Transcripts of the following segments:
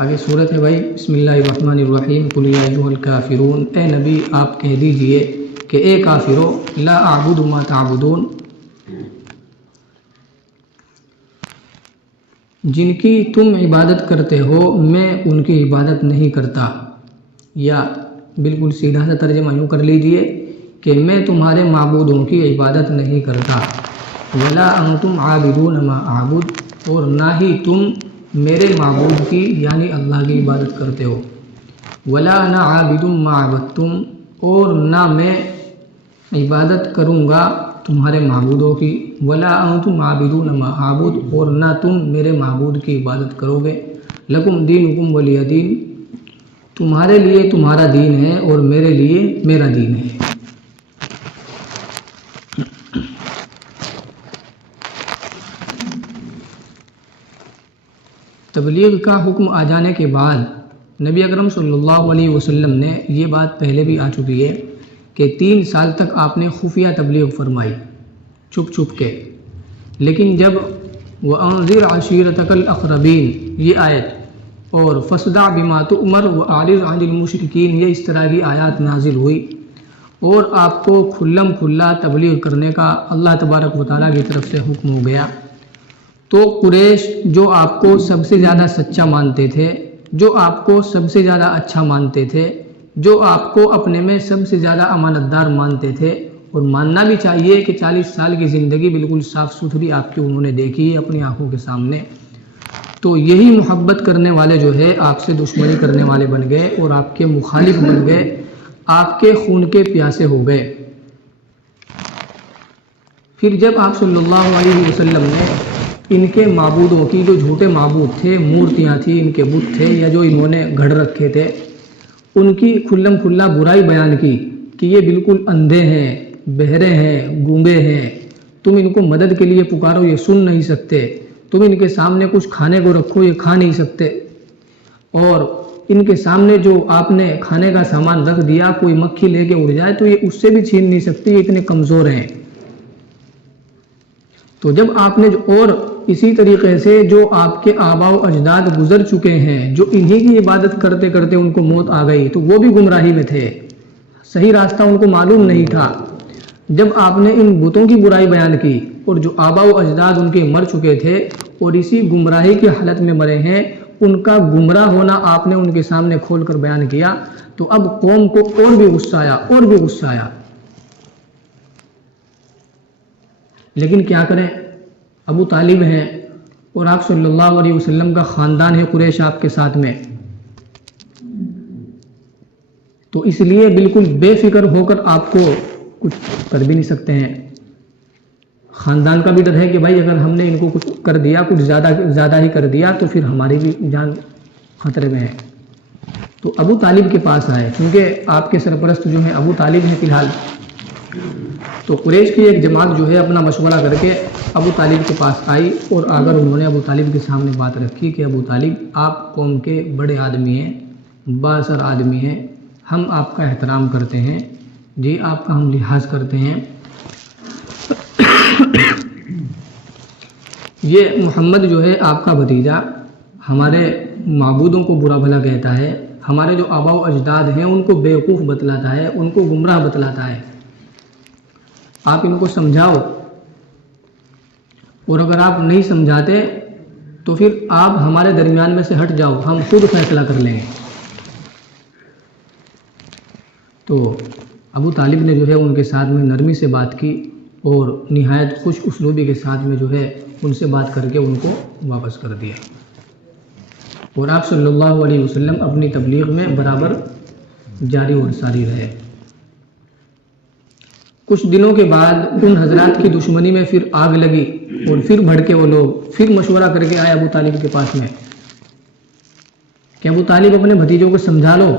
آگے صورت ہے بھائی، بسم اللہ الرحمن الرحیم، قل یا ایھا الکافرون، اے نبی آپ کہہ دیجئے کہ اے کافرو، لا اعبد ما تعبدون، جن کی تم عبادت کرتے ہو میں ان کی عبادت نہیں کرتا، یا بالکل سیدھا سا ترجمہ یوں کر لیجئے کہ میں تمہارے معبودوں کی عبادت نہیں کرتا، ولا انتم عابدون ما اعبد، اور نہ ہی تم میرے معبود کی یعنی اللہ کی عبادت کرتے ہو، ولا انا عابد ما عبدتم، اور نہ میں عبادت کروں گا تمہارے معبودوں کی، ولا انتم عابدون ما اعبد، اور نہ تم میرے معبود کی عبادت کرو گے، لکم دینکم ولی دین، تمہارے لیے تمہارا دین ہے اور میرے لیے میرا دین ہے۔ تبلیغ کا حکم آ جانے کے بعد نبی اکرم صلی اللہ علیہ وسلم نے یہ بات پہلے بھی آ چکی ہے کہ 3 سال تک آپ نے خفیہ تبلیغ فرمائی، چھپ چھپ کے، لیکن جب وَأَنذِرْ عَشِيرَتَكَ الْأَقْرَبِينَ یہ آیت اور فَاصْدَعْ بِمَا تُؤْمَرْ وَأَعْرِضْ عَنِ الْمُشْرِكِينَ یہ اس طرح کی آیات نازل ہوئی اور آپ کو کھلم کھلا تبلیغ کرنے کا اللہ تبارک و تعالیٰ کی طرف سے حکم ہو گیا، تو قریش جو آپ کو سب سے زیادہ سچا مانتے تھے، جو آپ کو سب سے زیادہ اچھا مانتے تھے، جو آپ کو اپنے میں سب سے زیادہ امانت دار مانتے تھے، اور ماننا بھی چاہیے کہ 40 سال کی زندگی بالکل صاف ستھری آپ کی انہوں نے دیکھی ہے اپنی آنکھوں کے سامنے، تو یہی محبت کرنے والے جو ہے آپ سے دشمنی کرنے والے بن گئے اور آپ کے مخالف بن گئے، آپ کے خون کے پیاسے ہو گئے۔ پھر جب آپ صلی اللہ علیہ وسلم نے ان کے معبودوں کی، جو جھوٹے معبود تھے، مورتیاں تھیں، ان کے بت تھے یا جو انہوں نے گھڑ رکھے تھے، ان کی کھلم کھلا برائی بیان کی کہ یہ بالکل اندھے ہیں، بہرے ہیں، گونگے ہیں، تم ان کو مدد کے لیے پکارو یہ سن نہیں سکتے، تم ان کے سامنے کچھ کھانے کو رکھو یہ کھا نہیں سکتے، اور ان کے سامنے جو آپ نے کھانے کا سامان رکھ دیا کوئی مکھی لے کے اڑ جائے تو یہ اس سے بھی چھین نہیں سکتی، یہ اتنے کمزور ہیں۔ تو جب آپ نے اور اسی طریقے سے جو آپ کے آباء و اجداد گزر چکے ہیں، جو انہی کی عبادت کرتے کرتے ان کو موت آ گئی تو وہ بھی گمراہی میں تھے، صحیح راستہ ان کو معلوم نہیں تھا، جب آپ نے ان بتوں کی برائی بیان کی اور جو آباء و اجداد ان کے مر چکے تھے اور اسی گمراہی کی حالت میں مرے ہیں، ان کا گمراہ ہونا آپ نے ان کے سامنے کھول کر بیان کیا، تو اب قوم کو اور بھی غصہ آیا اور بھی غصہ آیا، لیکن کیا کریں، ابو طالب ہیں اور آپ صلی اللہ علیہ وسلم کا خاندان ہے قریش آپ کے ساتھ میں، تو اس لیے بالکل بے فکر ہو کر آپ کو کچھ کر بھی نہیں سکتے ہیں۔ خاندان کا بھی ڈر ہے کہ بھائی اگر ہم نے ان کو کچھ کر دیا، کچھ زیادہ ہی کر دیا تو پھر ہماری بھی جان خطرے میں ہے، تو ابو طالب کے پاس آئے، کیونکہ آپ کے سرپرست جو ہیں ابو طالب ہیں فی الحال، تو قریش کی ایک جماعت جو ہے اپنا مشورہ کر کے ابو طالب کے پاس آئی اور اگر انہوں نے ابو طالب کے سامنے بات رکھی کہ ابو طالب آپ قوم کے بڑے آدمی ہیں، بااثر آدمی ہیں، ہم آپ کا احترام کرتے ہیں، جی آپ کا ہم لحاظ کرتے ہیں، یہ محمد جو ہے آپ کا بھتیجا ہمارے معبودوں کو برا بھلا کہتا ہے، ہمارے جو آباء و اجداد ہیں ان کو بیوقوف بتلاتا ہے، ان کو گمراہ بتلاتا ہے، آپ ان کو سمجھاؤ، اور اگر آپ نہیں سمجھاتے تو پھر آپ ہمارے درمیان میں سے ہٹ جاؤ، ہم خود فیصلہ کر لیں گے۔ تو ابو طالب نے جو ہے ان کے ساتھ میں نرمی سے بات کی اور نہایت خوش اسلوبی کے ساتھ میں جو ہے ان سے بات کر کے ان کو واپس کر دیا، اور آپ صلی اللہ علیہ وسلم اپنی تبلیغ میں برابر جاری اور ساری رہے۔ کچھ دنوں کے بعد ان حضرات کی دشمنی میں پھر آگ لگی اور پھر بھڑکے وہ لوگ، پھر مشورہ کر کے آئے ابو طالب کے پاس میں کہ ابو طالب اپنے بھتیجوں کو سمجھا لو،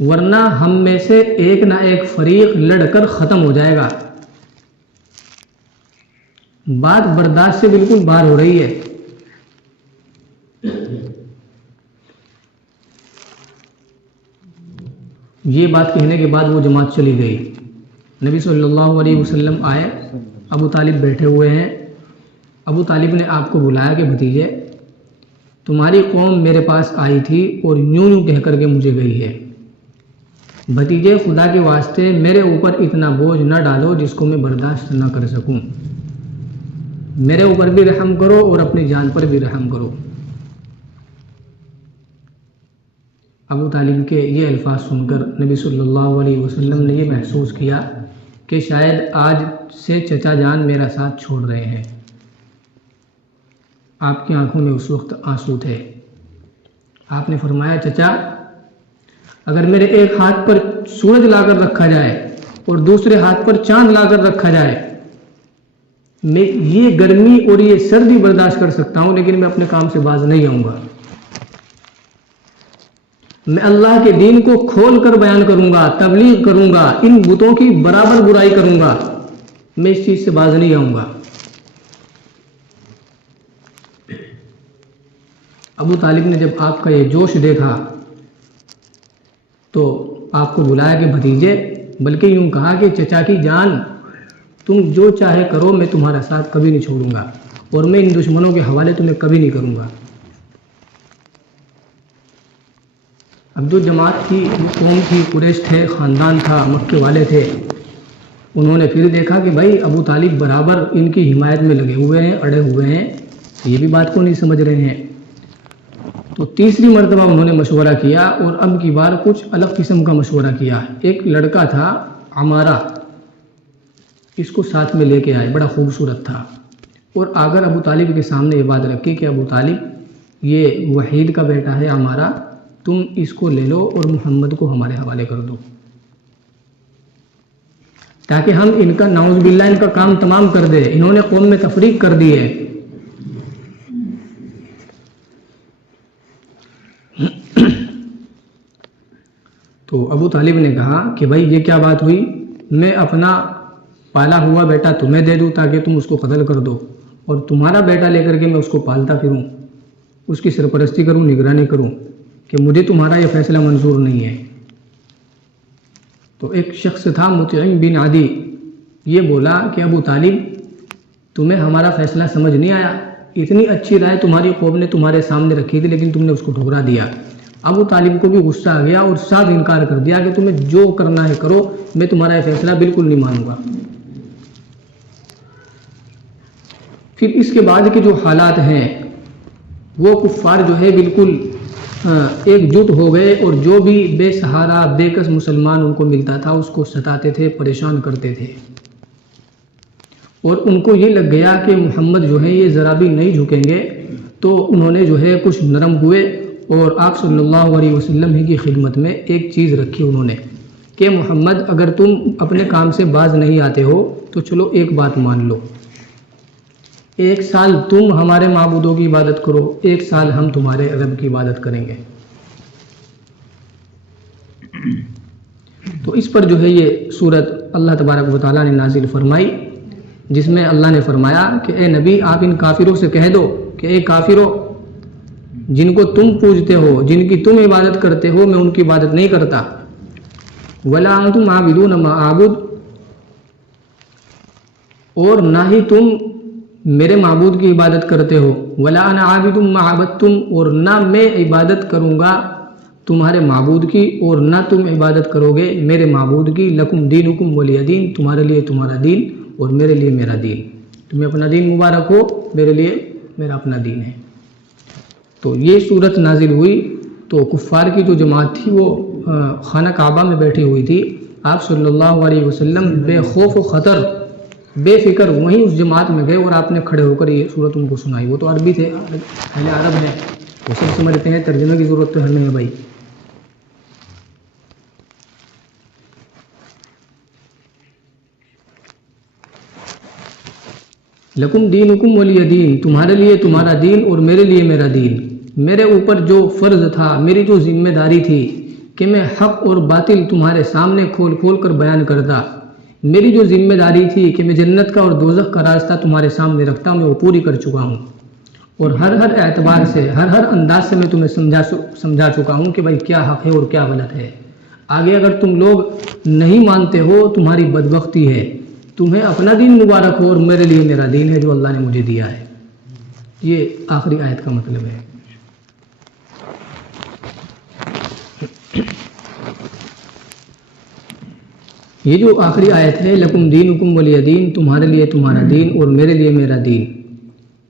ورنہ ہم میں سے ایک نہ ایک فریق لڑ کر ختم ہو جائے گا، بات برداشت سے بالکل باہر ہو رہی ہے۔ یہ بات کہنے کے بعد وہ جماعت چلی گئی، نبی صلی اللہ علیہ وسلم آئے، ابو طالب بیٹھے ہوئے ہیں، ابو طالب نے آپ کو بلایا کہ بھتیجے تمہاری قوم میرے پاس آئی تھی اور یوں یوں کہہ کر کے مجھے گئی ہے، بھتیجے خدا کے واسطے میرے اوپر اتنا بوجھ نہ ڈالو جس کو میں برداشت نہ کر سکوں، میرے اوپر بھی رحم کرو اور اپنی جان پر بھی رحم کرو۔ ابو طالب کے یہ الفاظ سن کر نبی صلی اللہ علیہ وسلم نے یہ محسوس کیا کہ شاید آج سے چچا جان میرا ساتھ چھوڑ رہے ہیں۔ آپ کی آنکھوں میں اس وقت آنسو تھے۔ آپ نے فرمایا، چچا اگر میرے ایک ہاتھ پر سورج لا کر رکھا جائے اور دوسرے ہاتھ پر چاند لا کر رکھا جائے، میں یہ گرمی اور یہ سردی برداشت کر سکتا ہوں، لیکن میں اپنے کام سے باز نہیں آؤں گا۔ میں اللہ کے دین کو کھول کر بیان کروں گا، تبلیغ کروں گا، ان بتوں کی برابر برائی کروں گا، میں اس چیز سے باز نہیں آؤں گا۔ ابو طالب نے جب آپ کا یہ جوش دیکھا تو آپ کو بلایا کہ بھتیجے، بلکہ یوں کہا کہ چچا کی جان، تم جو چاہے کرو، میں تمہارا ساتھ کبھی نہیں چھوڑوں گا اور میں ان دشمنوں کے حوالے تمہیں کبھی نہیں کروں گا۔ اب جو جماعت تھی، قوم تھی، قریش تھے، خاندان تھا، مکے والے تھے، انہوں نے پھر دیکھا کہ بھائی ابو طالب برابر ان کی حمایت میں لگے ہوئے ہیں، اڑے ہوئے ہیں، یہ بھی بات کو نہیں سمجھ رہے ہیں۔ تو تیسری مرتبہ انہوں نے مشورہ کیا اور اب کی بار کچھ الگ قسم کا مشورہ کیا۔ ایک لڑکا تھا عمارہ، اس کو ساتھ میں لے کے آئے، بڑا خوبصورت تھا، اور اگر ابو طالب کے سامنے یہ بات رکھی کہ ابو طالب یہ وحید کا بیٹا ہے عمارہ، تم اس کو لے لو اور محمد کو ہمارے حوالے کر دو، تاکہ ہم ان کا نعوذ باللہ ان کا کام تمام کر دے، انہوں نے قوم میں تفریق کر دی ہے۔ تو ابو طالب نے کہا کہ بھائی یہ کیا بات ہوئی، میں اپنا پالا ہوا بیٹا تمہیں دے دوں تاکہ تم اس کو قتل کر دو، اور تمہارا بیٹا لے کر کے میں اس کو پالتا پھروں، اس کی سرپرستی کروں، نگرانی کروں، کہ مجھے تمہارا یہ فیصلہ منظور نہیں ہے۔ تو ایک شخص تھا مطعم بن عدی، یہ بولا کہ ابو طالب تمہیں ہمارا فیصلہ سمجھ نہیں آیا، اتنی اچھی رائے تمہاری قوم نے تمہارے سامنے رکھی تھی لیکن تم نے اس کو ٹھکرا دیا۔ ابو طالب کو بھی غصہ آ گیا اور صاف انکار کر دیا کہ تمہیں جو کرنا ہے کرو، میں تمہارا یہ فیصلہ بالکل نہیں مانوں گا۔ پھر اس کے بعد کے جو حالات ہیں وہ کفار جو ہے بالکل ایک جٹ ہو گئے، اور جو بھی بے سہارا بے کس مسلمان ان کو ملتا تھا اس کو ستاتے تھے، پریشان کرتے تھے، اور ان کو یہ لگ گیا کہ محمد جو ہے یہ ذرا بھی نہیں جھکیں گے، تو انہوں نے جو ہے کچھ نرم ہوئے اور آپ صلی اللہ علیہ وسلم ہی کی خدمت میں ایک چیز رکھی انہوں نے کہ محمد اگر تم اپنے کام سے باز نہیں آتے ہو تو چلو ایک بات مان لو، 1 سال تم ہمارے معبودوں کی عبادت کرو، 1 سال ہم تمہارے رب کی عبادت کریں گے۔ تو اس پر جو ہے یہ سورت اللہ تبارک و تعالیٰ نے نازل فرمائی، جس میں اللہ نے فرمایا کہ اے نبی آپ ان کافروں سے کہہ دو کہ اے کافروں، جن کو تم پوجتے ہو، جن کی تم عبادت کرتے ہو، میں ان کی عبادت نہیں کرتا، وَلَا أَنْتُمْ عَابِدُونَ مَا أَعْبُدُ، اور نہ ہی تم میرے معبود کی عبادت کرتے ہو، وَلَا أَنَا عَابِدٌ مَا عَبَدتُّمْ، اور نہ میں عبادت کروں گا تمہارے معبود کی اور نہ تم عبادت کرو گے میرے معبود کی، لَكُمْ دِينُكُمْ وَلِيَ دِينِ، تمہارے لیے تمہارا دین اور میرے لیے میرا دین، تمہیں اپنا دین مبارک ہو، میرے لیے میرا اپنا دین ہے۔ تو یہ صورت نازل ہوئی تو کفار کی جو جماعت تھی وہ خانہ کعبہ میں بیٹھی ہوئی تھی، آپ صلی اللہ علیہ وسلم بے خوف و خطر بے فکر وہیں اس جماعت میں گئے اور آپ نے کھڑے ہو کر یہ صورت ان کو سنائی۔ وہ تو عربی تھے، اہل عرب ہیں، وہ سب سمجھتے ہیں، ترجمے کی ضرورت تو ہمیں ہے بھائی۔ لکم دینکم ولی دین، تمہارے لیے تمہارا دین اور میرے لیے میرا دین۔ میرے اوپر جو فرض تھا، میری جو ذمہ داری تھی کہ میں حق اور باطل تمہارے سامنے کھول کھول کر بیان کرتا، میری جو ذمہ داری تھی کہ میں جنت کا اور دوزخ کا راستہ تمہارے سامنے رکھتا، میں وہ پوری کر چکا ہوں، اور ہر اعتبار سے ہر انداز سے میں تمہیں سمجھا چکا ہوں کہ بھائی کیا حق ہے اور کیا غلط ہے۔ آگے اگر تم لوگ نہیں مانتے ہو تمہاری بدبختی ہے، تمہیں اپنا دین مبارک ہو اور میرے لیے میرا دین ہے جو اللہ نے مجھے دیا ہے۔ یہ آخری آیت کا مطلب ہے۔ یہ جو آخری آیت ہے لکم دینکم ولی دین، تمہارے لیے تمہارا دین اور میرے لیے میرا دین،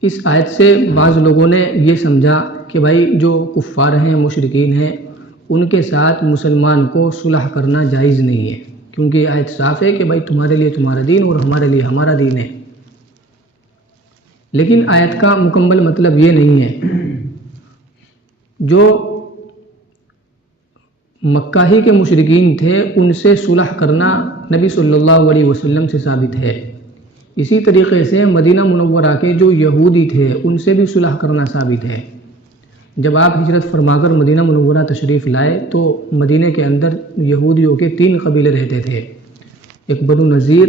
اس آیت سے بعض لوگوں نے یہ سمجھا کہ بھائی جو کفار ہیں، مشرکین ہیں، ان کے ساتھ مسلمان کو صلح کرنا جائز نہیں ہے، کیونکہ یہ آیت صاف ہے کہ بھائی تمہارے لیے تمہارا دین اور ہمارے لیے ہمارا دین ہے۔ لیکن آیت کا مکمل مطلب یہ نہیں ہے۔ جو مکہ ہی کے مشرکین تھے ان سے صلح کرنا نبی صلی اللہ علیہ وسلم سے ثابت ہے، اسی طریقے سے مدینہ منورہ کے جو یہودی تھے ان سے بھی صلح کرنا ثابت ہے۔ جب آپ ہجرت فرما کر مدینہ منورہ تشریف لائے تو مدینہ کے اندر یہودیوں کے 3 قبیلے رہتے تھے، ایک بنو نذیر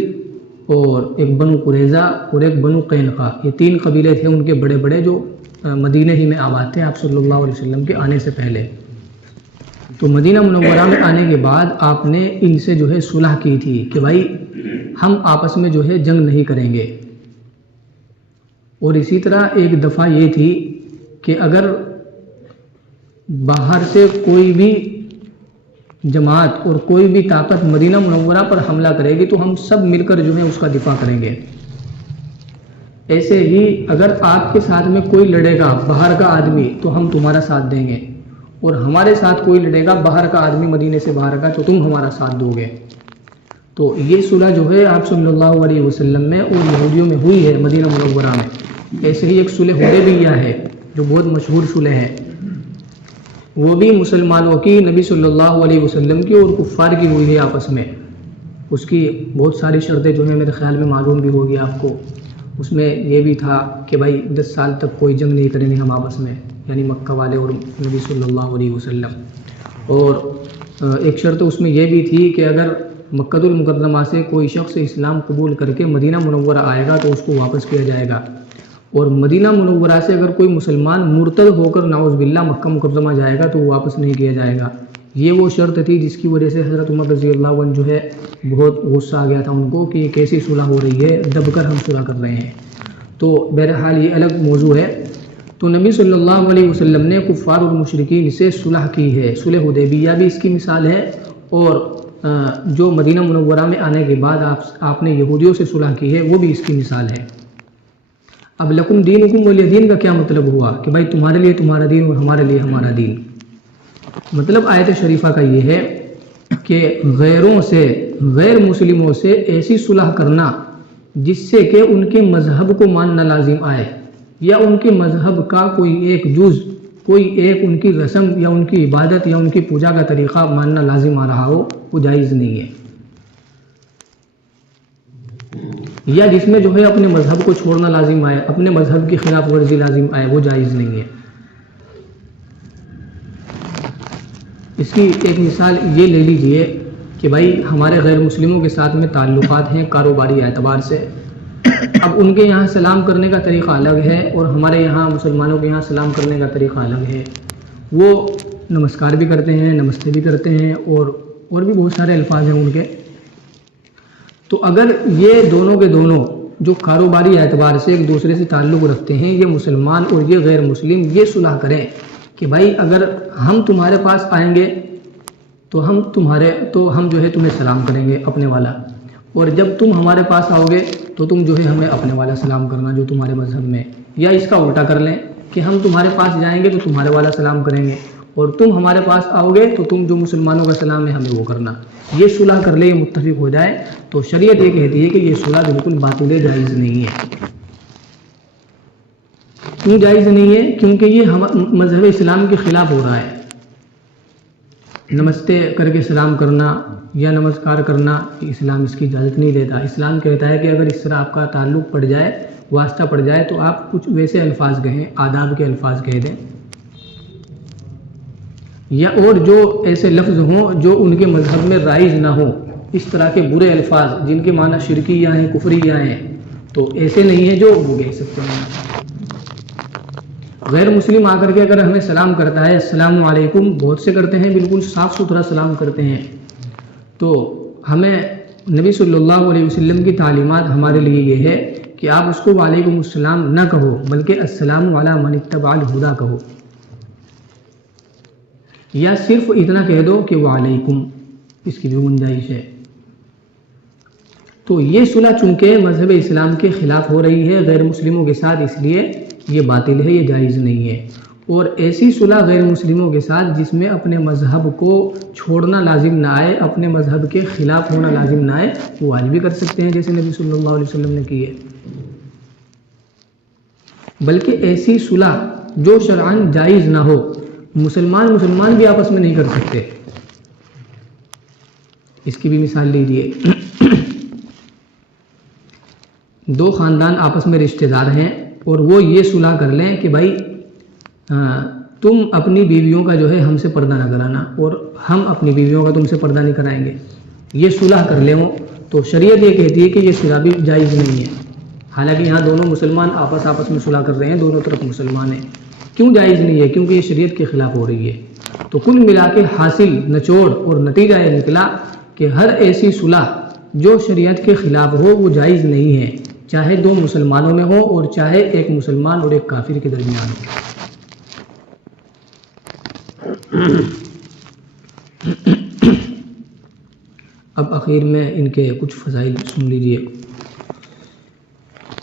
اور ایک بنو قریظہ اور ایک بنو قینقاع۔ یہ 3 قبیلے تھے ان کے بڑے بڑے جو مدینہ ہی میں آباد تھے آپ صلی اللہ علیہ وسلم کے آنے سے پہلے۔ تو مدینہ منورہ میں آنے کے بعد آپ نے ان سے جو ہے صلح کی تھی کہ بھائی ہم آپس میں جو ہے جنگ نہیں کریں گے۔ اور اسی طرح ایک دفعہ یہ تھی کہ اگر باہر سے کوئی بھی جماعت اور کوئی بھی طاقت مدینہ منورہ پر حملہ کرے گی تو ہم سب مل کر جو ہے اس کا دفاع کریں گے۔ ایسے ہی اگر آپ کے ساتھ میں کوئی لڑے گا باہر کا آدمی تو ہم تمہارا ساتھ دیں گے، اور ہمارے ساتھ کوئی لڑے گا باہر کا آدمی مدینے سے باہر کا تو تم ہمارا ساتھ دو گے۔ تو یہ صلح جو ہے آپ صلی اللہ علیہ وسلم میں اور یہودیوں میں ہوئی ہے مدینہ منورہ میں۔ ایسے ہی ایک صلح حدیبیہ ہے جو بہت مشہور صلح ہے، وہ بھی مسلمانوں کی نبی صلی اللہ علیہ وسلم کی اور کفار کی ہوئی ہے آپس میں۔ اس کی بہت ساری شرطیں جو ہیں میرے خیال میں معلوم بھی ہوگی آپ کو۔ اس میں یہ بھی تھا کہ بھائی 10 سال تک کوئی جنگ نہیں کریں گے ہم آپس میں، یعنی مکہ والے اور نبی صلی اللہ علیہ وسلم۔ اور ایک شرط اس میں یہ بھی تھی کہ اگر مکہ المکرمہ سے کوئی شخص اسلام قبول کر کے مدینہ منورہ آئے گا تو اس کو واپس کیا جائے گا، اور مدینہ منورہ سے اگر کوئی مسلمان مرتد ہو کر نعوذ باللہ مکہ مکرمہ جائے گا تو وہ واپس نہیں کیا جائے گا۔ یہ وہ شرط تھی جس کی وجہ سے حضرت عمر رضی اللہ عنہ جو ہے بہت غصہ آ گیا تھا ان کو کہ یہ کیسی صلح ہو رہی ہے، دب کر ہم صلح کر رہے ہیں۔ تو بہرحال یہ الگ موضوع ہے۔ تو نبی صلی اللہ علیہ وسلم نے کفار اور مشرکین سے صلح کی ہے، صلح حدیبیہ بھی اس کی مثال ہے، اور جو مدینہ منورہ میں آنے کے بعد آپ نے یہودیوں سے صلح کی ہے وہ بھی اس کی مثال ہے۔ اب لکم دینکم ولی دین کا کیا مطلب ہوا کہ بھائی تمہارے لیے تمہارا دین اور ہمارے لیے ہمارا دین؟ مطلب آیت شریفہ کا یہ ہے کہ غیروں سے، غیر مسلموں سے ایسی صلح کرنا جس سے کہ ان کے مذہب کو ماننا لازم آئے، یا ان کے مذہب کا کوئی ایک جز، کوئی ایک ان کی رسم یا ان کی عبادت یا ان کی پوجا کا طریقہ ماننا لازم آ رہا ہو، وہ جائز نہیں ہے۔ یا جس میں جو ہے اپنے مذہب کو چھوڑنا لازم آئے، اپنے مذہب کی خلاف ورزی لازم آئے، وہ جائز نہیں ہے۔ اس کی ایک مثال یہ لے لیجئے کہ بھائی ہمارے غیر مسلموں کے ساتھ میں تعلقات ہیں کاروباری اعتبار سے، اب ان کے یہاں سلام کرنے کا طریقہ الگ ہے اور ہمارے یہاں مسلمانوں کے یہاں سلام کرنے کا طریقہ الگ ہے۔ وہ نمسکار بھی کرتے ہیں، نمستے بھی کرتے ہیں، اور بھی بہت سارے الفاظ ہیں ان کے۔ تو اگر یہ دونوں کے دونوں جو کاروباری اعتبار سے ایک دوسرے سے تعلق رکھتے ہیں، یہ مسلمان اور یہ غیر مسلم، یہ صلح کریں کہ بھائی اگر ہم تمہارے پاس آئیں گے تو ہم جو ہے تمہیں سلام کریں گے اپنے والا، اور جب تم ہمارے پاس آؤ گے تو تم جو ہے ہمیں اپنے والا سلام کرنا جو تمہارے مذہب میں، یا اس کا الٹا کر لیں کہ ہم تمہارے پاس جائیں گے تو تمہارے والا سلام کریں گے، اور تم ہمارے پاس آؤ گے تو تم جو مسلمانوں کا سلام ہے ہمیں وہ کرنا۔ یہ صلح کر لے، یہ متفق ہو جائے، تو شریعت یہ کہتی ہے کہ یہ صلح بالکل باطل ہے، جائز نہیں ہے۔ کیوں جائز نہیں ہے؟ کیونکہ یہ مذہب اسلام کے خلاف ہو رہا ہے۔ نمستے کر کے سلام کرنا یا نمسکار کرنا، اسلام اس کی اجازت نہیں دیتا۔ اسلام کہتا ہے کہ اگر اس طرح آپ کا تعلق پڑ جائے، واسطہ پڑ جائے، تو آپ کچھ ویسے الفاظ کہیں، آداب کے الفاظ کہہ دیں، یا اور جو ایسے لفظ ہوں جو ان کے مذہب میں رائج نہ ہوں، اس طرح کے برے الفاظ جن کے معنی شرکیہ ہیں، کفریہ ہیں، تو ایسے نہیں ہیں جو وہ کہہ سکتے ہیں۔ غیر مسلم آ کر کے اگر ہمیں سلام کرتا ہے، السلام علیکم، بہت سے کرتے ہیں، بالکل صاف ستھرا سلام کرتے ہیں، تو ہمیں نبی صلی اللہ علیہ وسلم کی تعلیمات ہمارے لیے یہ ہے کہ آپ اس کو وعلیکم السلام نہ کہو، بلکہ السلام علی من اتبع الہدی کہو، یا صرف اتنا کہہ دو کہ وعلیکم، اس کی بھی گنجائش ہے۔ تو یہ صلح چونکہ مذہب اسلام کے خلاف ہو رہی ہے غیر مسلموں کے ساتھ، اس لیے یہ باطل ہے، یہ جائز نہیں ہے۔ اور ایسی صلح غیر مسلموں کے ساتھ جس میں اپنے مذہب کو چھوڑنا لازم نہ آئے، اپنے مذہب کے خلاف ہونا لازم نہ آئے، وہ آج بھی کر سکتے ہیں جیسے نبی صلی اللہ علیہ وسلم نے کی ہے۔ بلکہ ایسی صلح جو شرعاً جائز نہ ہو، مسلمان بھی آپس میں نہیں کر سکتے۔ اس کی بھی مثال لیجیے، دو خاندان آپس میں رشتہ دار ہیں اور وہ یہ صلح کر لیں کہ بھائی تم اپنی بیویوں کا جو ہے ہم سے پردہ نہ کرانا اور ہم اپنی بیویوں کا تم سے پردہ نہیں کرائیں گے، یہ صلح کر لیں وہ، تو شریعت یہ کہتی ہے کہ یہ صلح بھی جائز نہیں ہے۔ حالانکہ یہاں دونوں مسلمان آپس میں صلح کر رہے ہیں، دونوں طرف مسلمان ہیں، کیوں جائز نہیں ہے؟ کیونکہ یہ شریعت کے خلاف ہو رہی ہے۔ تو کل ملا کے حاصل نچوڑ اور نتیجہ یہ نکلا کہ ہر ایسی صلح جو شریعت کے خلاف ہو وہ جائز نہیں ہے، چاہے دو مسلمانوں میں ہو اور چاہے ایک مسلمان اور ایک کافر کے درمیان ہو۔ اب آخر میں ان کے کچھ فضائل سن لیجئے۔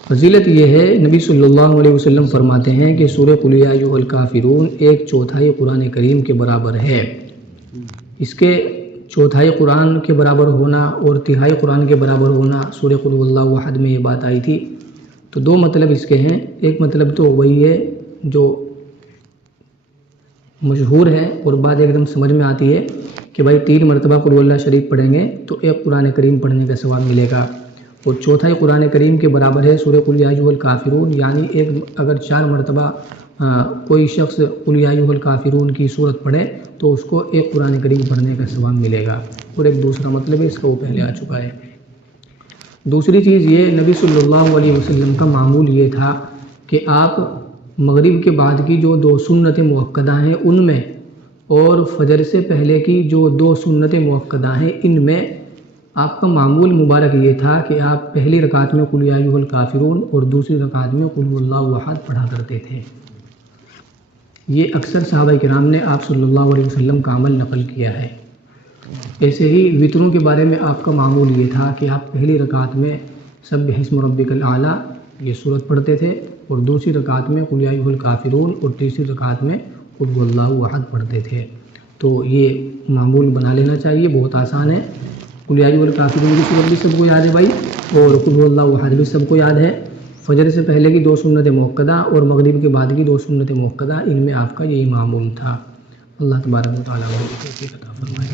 فضیلت یہ ہے، نبی صلی اللہ علیہ وسلم فرماتے ہیں کہ سورہ قل یا ایھا الکافرون 1/4 قرآن کریم کے برابر ہے۔ اس کے چوتھائی قرآن کے برابر ہونا اور تہائی قرآن کے برابر ہونا سورہ قل ھو اللہ احد میں یہ بات آئی تھی۔ تو دو مطلب اس کے ہیں، ایک مطلب تو وہی ہے جو مشہور ہے اور بات ایک دم سمجھ میں آتی ہے کہ بھائی 3 مرتبہ قل ھو اللہ شریف پڑھیں گے تو ایک قرآن کریم پڑھنے کا ثواب ملے گا، اور چوتھائی قرآن کریم کے برابر ہے سورہ قل یا ایھا الکافرون، یعنی اگر 4 مرتبہ کوئی شخص قل یا ایھا الکافرون کی صورت پڑھے تو اس کو ایک قرآن کریم پڑھنے کا ثواب ملے گا۔ اور ایک دوسرا مطلب ہے اس کا، وہ پہلے آ چکا ہے۔ دوسری چیز یہ، نبی صلی اللہ علیہ وسلم کا معمول یہ تھا کہ آپ مغرب کے بعد کی جو 2 سنت مؤکدہ ہیں ان میں اور فجر سے پہلے کی جو 2 سنت مؤکدہ ہیں ان میں آپ کا معمول مبارک یہ تھا کہ آپ پہلی رکعت میں قل یا ایھا الکافرون اور دوسری رکعت میں قل ھو اللہ احد پڑھا کرتے تھے۔ یہ اکثر صحابہ کرام نے آپ صلی اللہ علیہ وسلم کا عمل نقل کیا ہے۔ ایسے ہی وطروں کے بارے میں آپ کا معمول یہ تھا کہ آپ پہلی رکعت میں سبح اسم ربک الاعلیٰ یہ صورت پڑھتے تھے اور دوسری رکعت میں قل یا ایھا الکافرون اور تیسری رکعت میں قل ھو اللہ احد پڑھتے تھے۔ تو یہ معمول بنا لینا چاہیے، بہت آسان ہے۔ قل یا ایھا الکافرون کی صورت بھی سب کو یاد ہے بھائی، اور قل ھو اللہ احد بھی سب کو یاد ہے۔ فجر سے پہلے کی 2 سنت مؤکدہ اور مغرب کے بعد کی 2 سنت مؤکدہ، ان میں آپ کا یہی معمول تھا۔ اللہ تبارک و تعالیٰ توفیق عطا فرمائے۔